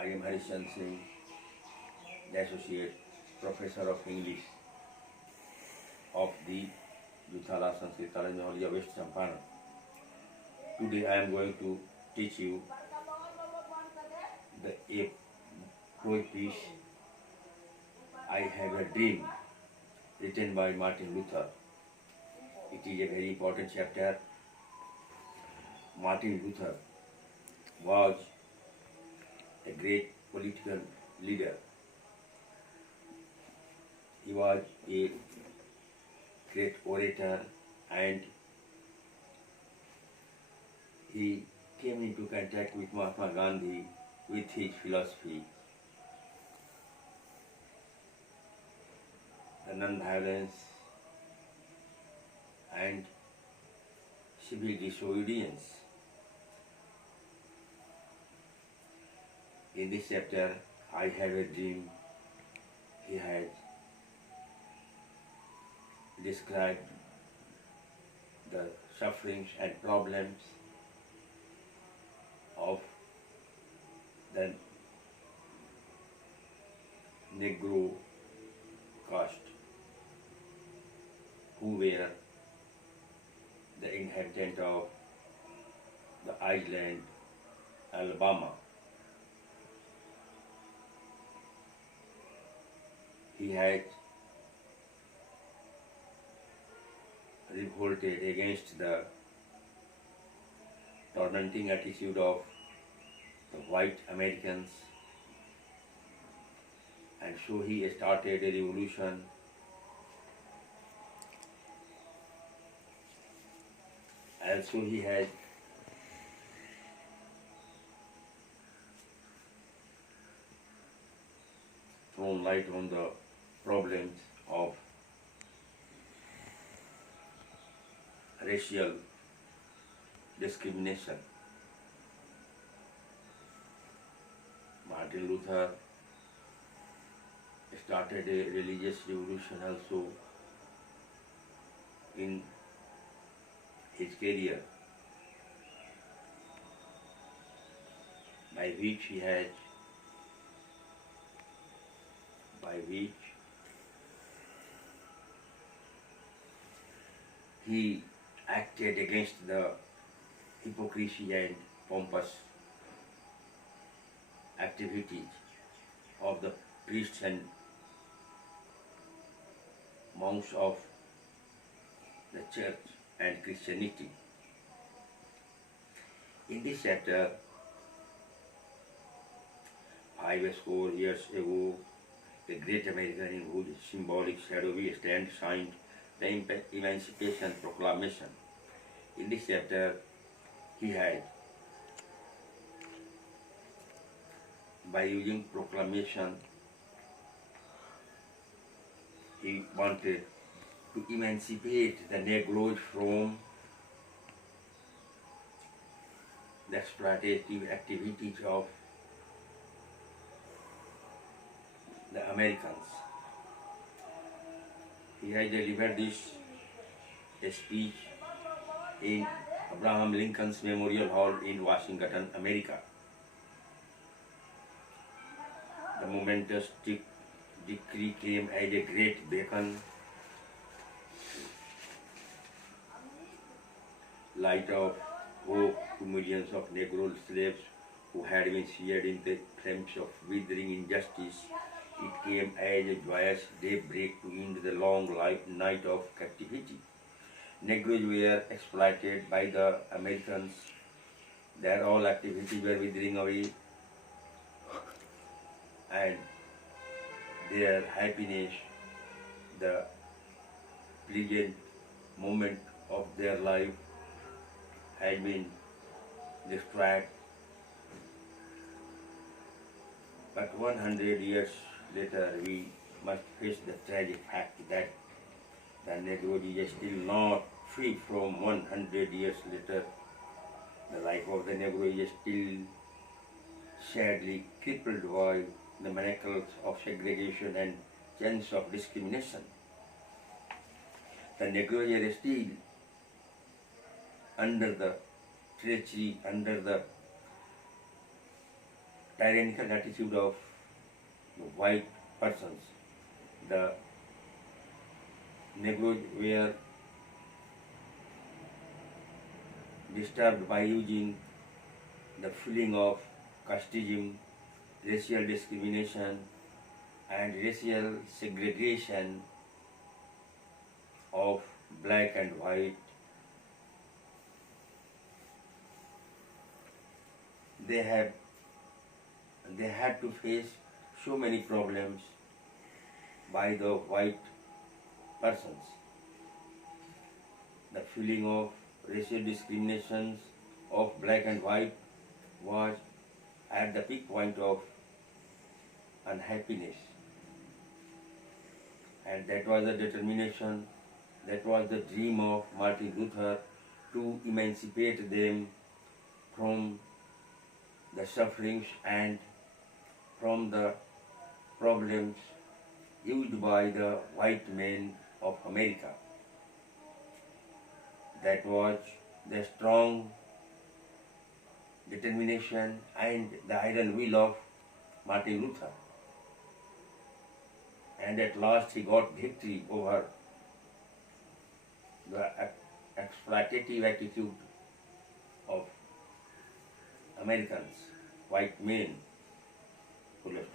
I am Harischandra Singh, the Associate Professor of English of the Juthala Sanskrit College, Nolia, West Champaran. Today I am going to teach you a poet piece, I Have a Dream, written by Martin Luther. It is a very important chapter. Martin Luther was a great political leader. He was a great orator and he came into contact with Mahatma Gandhi with his philosophy, the non-violence and civil disobedience. In this chapter, I Have a Dream, he has described the sufferings and problems of the Negro caste, who were the inhabitant of the island Alabama. He had revolted against the tormenting attitude of the white Americans, and so he started a revolution also. He had thrown light on the problems of racial discrimination. Martin Luther started a religious revolution also in his career, by which he acted against the hypocrisy and pompous activities of the priests and monks of the church and Christianity. In this chapter, 5 years ago, a great American in whose symbolic shadow we stand signed the Emancipation Proclamation. In this chapter, he had, by using proclamation, he wanted to emancipate the Negroes from the exploitative activities of the Americans. He had delivered this speech in Abraham Lincoln's Memorial Hall in Washington, America. The momentous decree came as a great beacon light of hope to millions of Negro slaves who had been seared in the flames of withering injustice. It came as a joyous daybreak to end the long night of captivity. Negroes were exploited by the Americans. Their all activities were withering away, and their happiness, the pleasant moment of their life, had been destroyed. But 100 years later, we must face the tragic fact that the Negro is still not free. From 100 years later, the life of the Negro is still sadly crippled by the manacles of segregation and chains of discrimination. The Negroes are still under the treachery, under the tyrannical attitude of the white persons. The Negroes were disturbed by using the feeling of casteism, racial discrimination, and racial segregation of black and white. They had to face so many problems by the white persons. The feeling of racial discriminations of black and white was at the peak point of unhappiness. And that was the determination, that was the dream of Martin Luther, to emancipate them from the sufferings and from the problems used by the white men of America. That was the strong determination and the iron will of Martin Luther. And at last he got victory over the exploitative attitude of Americans, white men, full of